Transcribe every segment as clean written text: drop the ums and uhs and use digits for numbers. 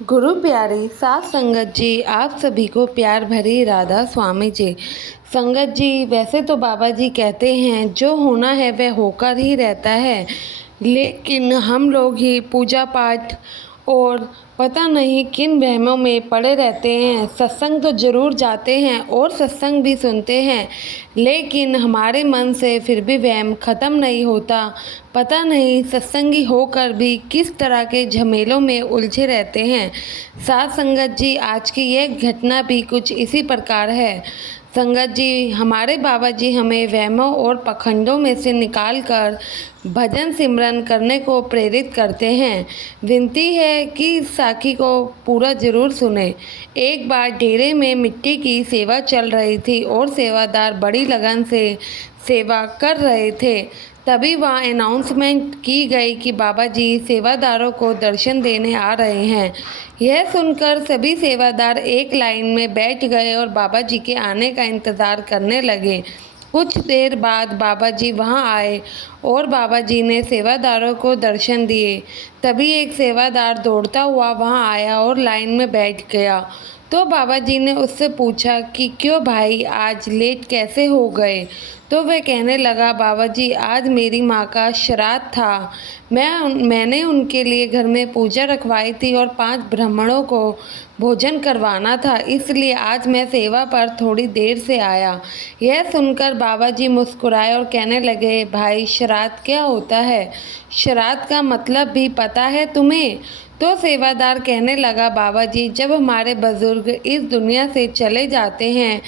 गुरु प्यारी सात संगत जी, आप सभी को प्यार भरी राधा स्वामी जी। संगत जी, वैसे तो बाबा जी कहते हैं जो होना है वह होकर ही रहता है, लेकिन हम लोग ही पूजा पाठ और पता नहीं किन वहमों में पड़े रहते हैं। सत्संग तो ज़रूर जाते हैं और सत्संग भी सुनते हैं, लेकिन हमारे मन से फिर भी वहम ख़त्म नहीं होता। पता नहीं सत्संगी होकर भी किस तरह के झमेलों में उलझे रहते हैं। साथ संगत जी, आज की यह घटना भी कुछ इसी प्रकार है। संगत जी, हमारे बाबा जी हमें वहमों और पखंडों में से निकालकर भजन सिमरन करने को प्रेरित करते हैं। विनती है कि इस साखी को पूरा ज़रूर सुने। एक बार डेरे में मिट्टी की सेवा चल रही थी और सेवादार बड़ी लगन से सेवा कर रहे थे। तभी वहाँ अनाउंसमेंट की गई कि बाबा जी सेवादारों को दर्शन देने आ रहे हैं। यह सुनकर सभी सेवादार एक लाइन में बैठ गए और बाबा जी के आने का इंतज़ार करने लगे। कुछ देर बाद बाबा जी वहाँ आए और बाबा जी ने सेवादारों को दर्शन दिए। तभी एक सेवादार दौड़ता हुआ वहाँ आया और लाइन में बैठ गया। तो बाबा जी ने उससे पूछा कि क्यों भाई, आज लेट कैसे हो गए? तो वह कहने लगा, बाबा जी आज मेरी माँ का श्राद्ध था। मैंने उनके लिए घर में पूजा रखवाई थी और 5 ब्राह्मणों को भोजन करवाना था, इसलिए आज मैं सेवा पर थोड़ी देर से आया। यह सुनकर बाबा जी मुस्कुराए और कहने लगे, भाई श्राद्ध क्या होता है? श्राद्ध का मतलब भी पता है तुम्हें? तो सेवादार कहने लगा, बाबा जी जब हमारे बुजुर्ग इस दुनिया से चले जाते हैं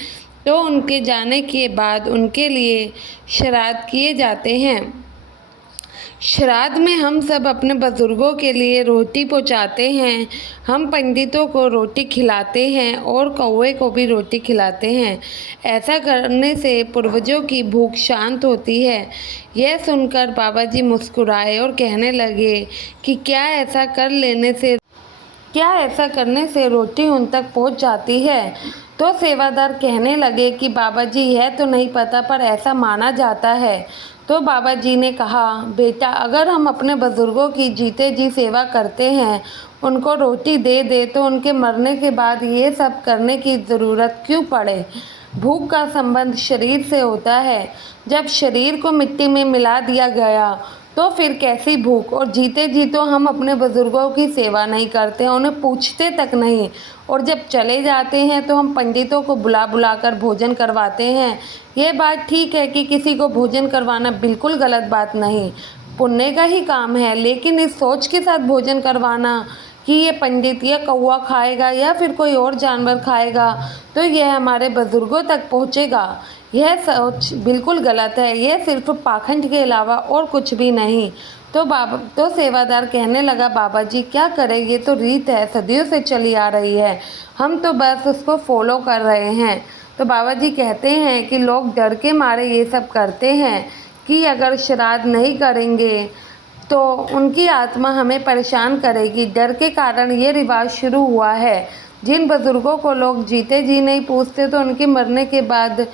तो उनके जाने के बाद उनके लिए श्राद्ध किए जाते हैं। श्राद्ध में हम सब अपने बुजुर्गों के लिए रोटी पहुँचाते हैं। हम पंडितों को रोटी खिलाते हैं और कौवे को भी रोटी खिलाते हैं। ऐसा करने से पूर्वजों की भूख शांत होती है। यह सुनकर बाबा जी मुस्कुराए और कहने लगे कि क्या ऐसा करने से रोटी उन तक पहुंच जाती है? तो सेवादार कहने लगे कि बाबा जी यह तो नहीं पता, पर ऐसा माना जाता है। तो बाबा जी ने कहा, बेटा अगर हम अपने बुजुर्गों की जीते जी सेवा करते हैं, उनको रोटी दे दे, तो उनके मरने के बाद ये सब करने की ज़रूरत क्यों पड़े? भूख का संबंध शरीर से होता है। जब शरीर को मिट्टी में मिला दिया गया तो फिर कैसी भूख? और जीते जी तो हम अपने बुजुर्गों की सेवा नहीं करते, उन्हें पूछते तक नहीं, और जब चले जाते हैं तो हम पंडितों को बुला बुला कर भोजन करवाते हैं। ये बात ठीक है कि किसी को भोजन करवाना बिल्कुल गलत बात नहीं, पुण्य का ही काम है, लेकिन इस सोच के साथ भोजन करवाना कि ये पंडित या कौवा खाएगा या फिर कोई और जानवर खाएगा तो यह हमारे बुजुर्गों तक पहुँचेगा, यह सोच बिल्कुल गलत है। यह सिर्फ पाखंड के अलावा और कुछ भी नहीं। तो सेवादार कहने लगा, बाबा जी क्या करें, ये तो रीत है, सदियों से चली आ रही है, हम तो बस उसको फॉलो कर रहे हैं। तो बाबा जी कहते हैं कि लोग डर के मारे ये सब करते हैं कि अगर श्राद्ध नहीं करेंगे तो उनकी आत्मा हमें परेशान करेगी। डर के कारण ये रिवाज शुरू हुआ है। जिन बुजुर्गों को लोग जीते जी नहीं पूछते तो उनके मरने के बाद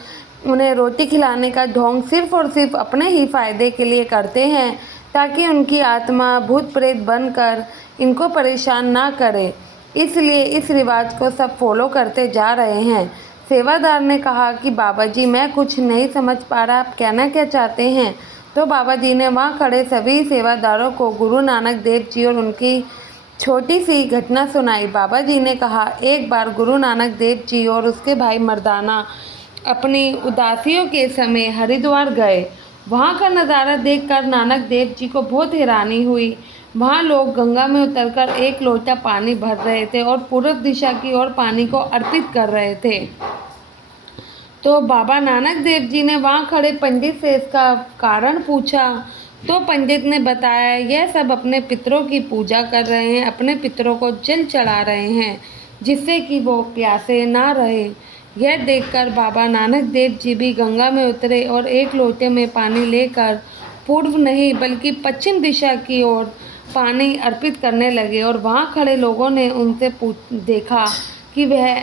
उन्हें रोटी खिलाने का ढोंग सिर्फ और सिर्फ अपने ही फ़ायदे के लिए करते हैं, ताकि उनकी आत्मा भूत प्रेत बनकर इनको परेशान ना करे। इसलिए इस रिवाज को सब फॉलो करते जा रहे हैं। सेवादार ने कहा कि बाबा जी मैं कुछ नहीं समझ पा रहा, आप कहना क्या चाहते हैं? तो बाबा जी ने वहाँ खड़े सभी सेवादारों को गुरु नानक देव जी और उनकी छोटी सी घटना सुनाई। बाबा जी ने कहा, एक बार गुरु नानक देव जी और उसके भाई मर्दाना अपनी उदासियों के समय हरिद्वार गए। वहाँ का नज़ारा देखकर नानक देव जी को बहुत हैरानी हुई। वहाँ लोग गंगा में उतरकर एक लोटा पानी भर रहे थे और पूर्व दिशा की ओर पानी को अर्पित कर रहे थे। तो बाबा नानक देव जी ने वहाँ खड़े पंडित से इसका कारण पूछा। तो पंडित ने बताया, यह सब अपने पितरों की पूजा कर रहे हैं, अपने पितरों को जल चढ़ा रहे हैं, जिससे कि वो प्यासे ना रहे। यह देखकर बाबा नानक देव जी भी गंगा में उतरे और एक लोटे में पानी लेकर पूर्व नहीं बल्कि पश्चिम दिशा की ओर पानी अर्पित करने लगे। और वहाँ खड़े लोगों ने उनसे देखा कि वह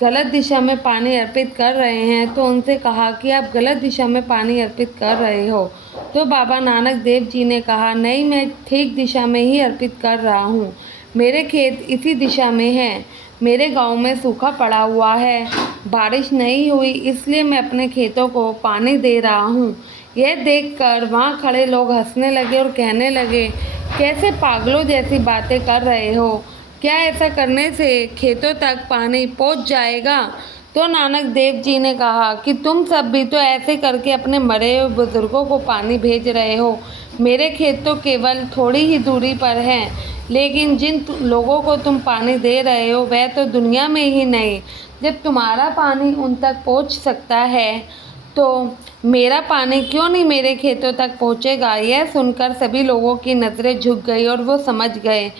गलत दिशा में पानी अर्पित कर रहे हैं, तो उनसे कहा कि आप गलत दिशा में पानी अर्पित कर रहे हो। तो बाबा नानक देव जी ने कहा, नहीं, मैं ठीक दिशा में ही अर्पित कर रहा हूँ। मेरे खेत इसी दिशा में हैं। मेरे गांव में सूखा पड़ा हुआ है, बारिश नहीं हुई, इसलिए मैं अपने खेतों को पानी दे रहा हूँ। यह देखकर वहाँ खड़े लोग हंसने लगे और कहने लगे, कैसे पागलों जैसी बातें कर रहे हो? क्या ऐसा करने से खेतों तक पानी पहुँच जाएगा? तो नानक देव जी ने कहा कि तुम सब भी तो ऐसे करके अपने मरे हुए बुजुर्गों को पानी भेज रहे हो। मेरे खेत तो केवल थोड़ी ही दूरी पर हैं, लेकिन जिन लोगों को तुम पानी दे रहे हो वह तो दुनिया में ही नहीं। जब तुम्हारा पानी उन तक पहुंच सकता है तो मेरा पानी क्यों नहीं मेरे खेतों तक पहुंचेगा? यह सुनकर सभी लोगों की नज़रें झुक गई और वो समझ गए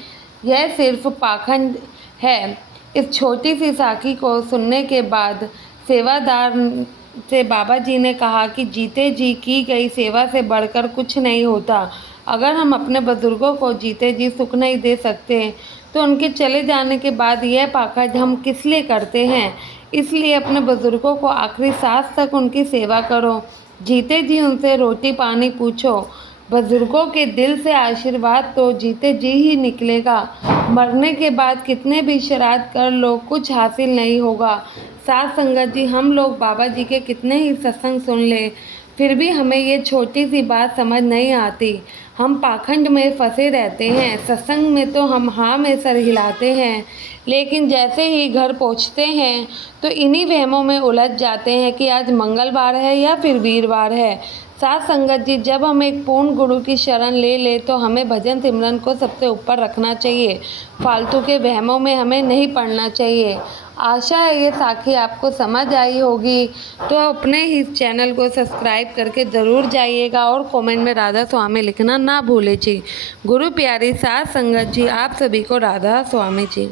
यह सिर्फ पाखंड है। इस छोटी सी साखी को सुनने के बाद सेवादार से बाबा जी ने कहा कि जीते जी की गई सेवा से बढ़कर कुछ नहीं होता। अगर हम अपने बुजुर्गों को जीते जी सुख नहीं दे सकते तो उनके चले जाने के बाद यह पाखंड हम किस लिए करते हैं? इसलिए अपने बुजुर्गों को आखिरी सांस तक उनकी सेवा करो, जीते जी उनसे रोटी पानी पूछो। बुजुर्गों के दिल से आशीर्वाद तो जीते जी ही निकलेगा। मरने के बाद कितने भी श्राद्ध कर लो, कुछ हासिल नहीं होगा। साथ संगत जी, हम लोग बाबा जी के कितने ही सत्संग सुन ले, फिर भी हमें ये छोटी सी बात समझ नहीं आती। हम पाखंड में फंसे रहते हैं। सत्संग में तो हम हाँ में सर हिलाते हैं, लेकिन जैसे ही घर पहुंचते हैं तो इन्हीं वहमों में उलझ जाते हैं कि आज मंगलवार है या फिर वीरवार है। साथ संगत जी, जब हम एक पूर्ण गुरु की शरण ले ले तो हमें भजन सिमरन को सबसे ऊपर रखना चाहिए। फालतू के वहमों में हमें नहीं पड़ना चाहिए। आशा है ये साखी आपको समझ आई होगी, तो अपने ही चैनल को सब्सक्राइब करके ज़रूर जाइएगा और कमेंट में राधा स्वामी लिखना ना भूले जी। गुरु प्यारी साथ संगत जी, आप सभी को राधा स्वामी जी।